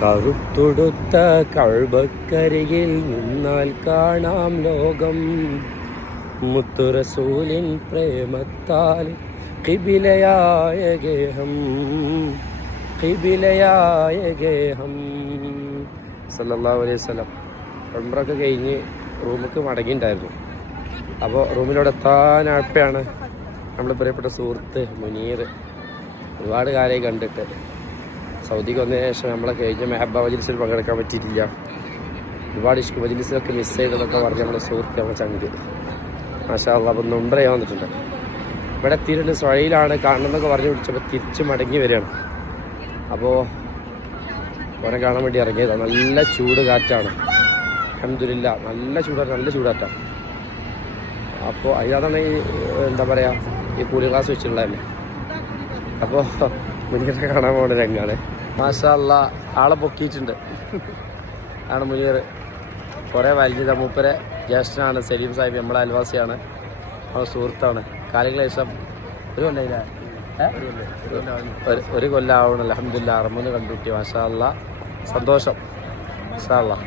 കറുത്തൊടുത്ത കഅബക്കരികിൽ നിന്നാൽ കാണാം ലോകം. മുത്തുറസൂലിൻ പ്രേമത്താൽ ഖിബിലയായ ഗേഹം, ഖിബിലയായ ഗേഹം സല്ലല്ലാഹു അലൈഹി വസല്ലം. ഉംറയൊക്കെ കഴിഞ്ഞ് റൂമിലേക്ക് മടങ്ങിയിട്ടുണ്ടായിരുന്നു. അപ്പോൾ റൂമിലൂടെ എത്താനായപ്പോഴാണ് നമ്മുടെ പ്രിയപ്പെട്ട സുഹൃത്ത് മുനീർ, ഒരുപാട് കാലമായി കണ്ടിട്ട്, സൗദിക്ക് വന്നതിന് ശേഷം നമ്മളെ കഴിഞ്ഞ മെഹബ മജ്ലിസിൽ പങ്കെടുക്കാൻ പറ്റിയിട്ടില്ല. ഒരുപാട് ഇഷ്ക് മജ്ലിസിലൊക്കെ മിസ് ചെയ്തതൊക്കെ പറഞ്ഞ് നമ്മുടെ സുഹൃത്ത് നമ്മുടെ ചങ്ക് മാഷാ അല്ലാഹ്. അപ്പം ഉംറ ചെയ്യാൻ വന്നിട്ടുണ്ട്. ഇവിടെ എത്തിയിട്ടുണ്ട്. സ്വഴയിലാണ് കാണണമെന്നൊക്കെ പറഞ്ഞു പിടിച്ചപ്പോൾ തിരിച്ച് മടങ്ങി വരികയാണ്. അപ്പോൾ ഓനെ കാണാൻ വേണ്ടി ഇറങ്ങിയതാണ്. നല്ല ചൂട് കാറ്റാണ്, അൽഹംദുലില്ലാ. നല്ല ചൂടാറ്റാണ്. അപ്പോൾ അതിനകത്താണ് ഈ എന്താ പറയുക, ഈ കൂളിംഗ് ഗ്ലാസ് വെച്ചിട്ടുള്ളതല്ലേ. അപ്പോൾ മുനീറിനെ കാണാൻ പോകുന്ന രംഗാണ്. മാഷാ അല്ലാഹ്, ആളെ പൊക്കിയിട്ടുണ്ട്. ആണ് മുനീർ. കുറേ വലിയ മൂപ്പരെ ജ്യേഷ്ഠനാണ് സലീം സാഹിബ്, നമ്മളെ അയൽവാസിയാണ്, നമ്മളെ സുഹൃത്താണ്. കാലങ്ങൾക്ക് ശേഷം ഒരു കൊല്ലം ആവണം അൽഹംദുലില്ലാ. അറമൂന്ന് കണ്ടുകിട്ടി. മാഷാ അല്ലാഹ്, സന്തോഷം. മാഷാ അല്ലാഹ്.